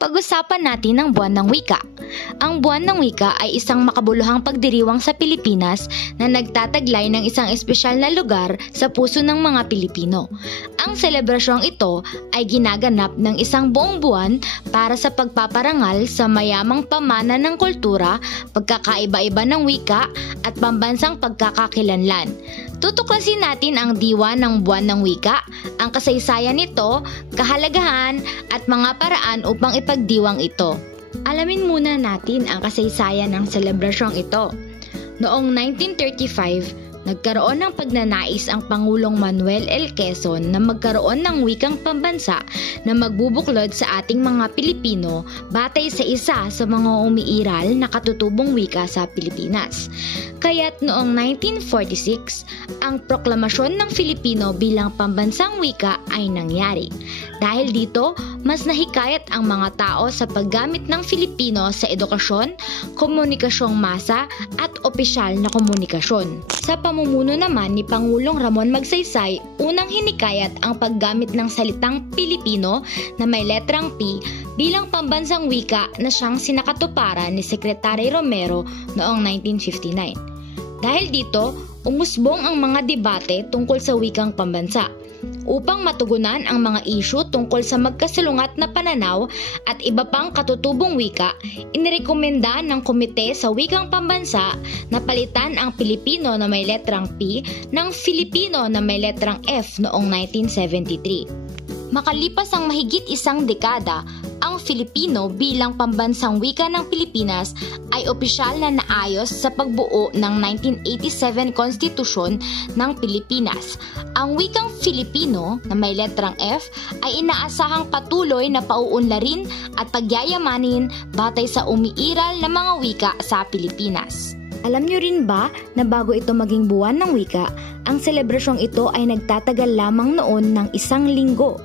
Pag-usapan natin ang Buwan ng Wika. Ang Buwan ng Wika ay isang makabuluhang pagdiriwang sa Pilipinas na nagtataglay ng isang espesyal na lugar sa puso ng mga Pilipino. Ang selebrasyong ito ay ginaganap ng isang buong buwan para sa pagpaparangal sa mayamang pamana ng kultura, pagkakaiba-iba ng wika at pambansang pagkakakilanlan. Tutuklasin natin ang diwa ng Buwan ng Wika, ang kasaysayan nito, kahalagahan at mga paraan upang ipagdiwang ito. Alamin muna natin ang kasaysayan ng selebrasyong ito. Noong 1935, nagkaroon ng pagnanais ang Pangulong Manuel L. Quezon na magkaroon ng wikang pambansa na magbubuklod sa ating mga Pilipino batay sa isa sa mga umiiral na katutubong wika sa Pilipinas. Kaya't noong 1946, ang proklamasyon ng Filipino bilang pambansang wika ay nangyari. Dahil dito, mas nahikayat ang mga tao sa paggamit ng Filipino sa edukasyon, komunikasyong masa at opisyal na komunikasyon. Sa pamumuno naman ni Pangulong Ramon Magsaysay, unang hinikayat ang paggamit ng salitang Pilipino na may letrang P bilang pambansang wika na siyang sinakatuparan ni Secretary Romero noong 1959. Dahil dito, umusbong ang mga debate tungkol sa wikang pambansa. Upang matugunan ang mga isyu tungkol sa magkasalungat na pananaw at iba pang katutubong wika, inirekomenda ng Komite sa Wikang Pambansa na palitan ang Pilipino na may letrang P ng Filipino na may letrang F noong 1973. Makalipas ang mahigit isang dekada, ang Filipino bilang pambansang wika ng Pilipinas ay opisyal na naayos sa pagbuo ng 1987 Konstitusyon ng Pilipinas. Ang wikang Filipino na may letrang F ay inaasahang patuloy na pauunlarin at pagyayamanin batay sa umiiral na mga wika sa Pilipinas. Alam niyo rin ba na bago ito maging buwan ng wika, ang selebrasyong ito ay nagtatagal lamang noon ng 1 linggo.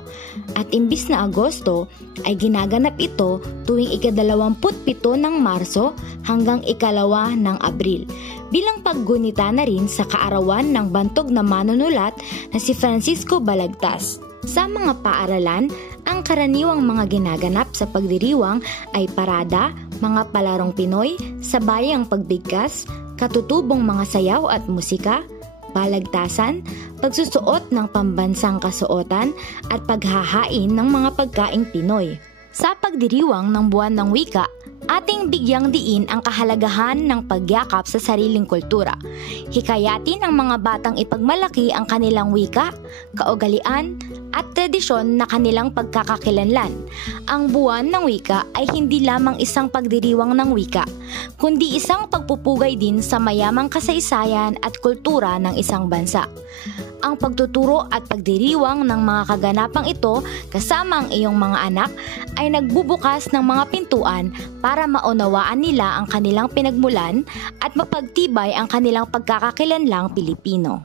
At imbis na Agosto, ay ginaganap ito tuwing ika-27 ng Marso hanggang ika-2 ng Abril, bilang paggunita na rin sa kaarawan ng bantog na manunulat na si Francisco Balagtas. Sa mga paaralan, ang karaniwang mga ginaganap sa pagdiriwang ay parada, mga palarong Pinoy, sabayang pagbigkas, katutubong mga sayaw at musika, balagtasan, pagsusuot ng pambansang kasuotan at paghahain ng mga pagkaing Pinoy. Sa pagdiriwang ng Buwan ng Wika, ating bigyang diin ang kahalagahan ng pagyakap sa sariling kultura. Hikayatin ang mga batang ipagmalaki ang kanilang wika, kaugalian, at tradisyon na kanilang pagkakakilanlan. Ang Buwan ng Wika ay hindi lamang isang pagdiriwang ng wika, kundi isang pagpupugay din sa mayamang kasaysayan at kultura ng isang bansa. Ang pagtuturo at pagdiriwang ng mga kaganapang ito kasama ang iyong mga anak ay nagbubukas ng mga pintuan para maunawaan nila ang kanilang pinagmulan at mapagtibay ang kanilang pagkakakilanlang Pilipino.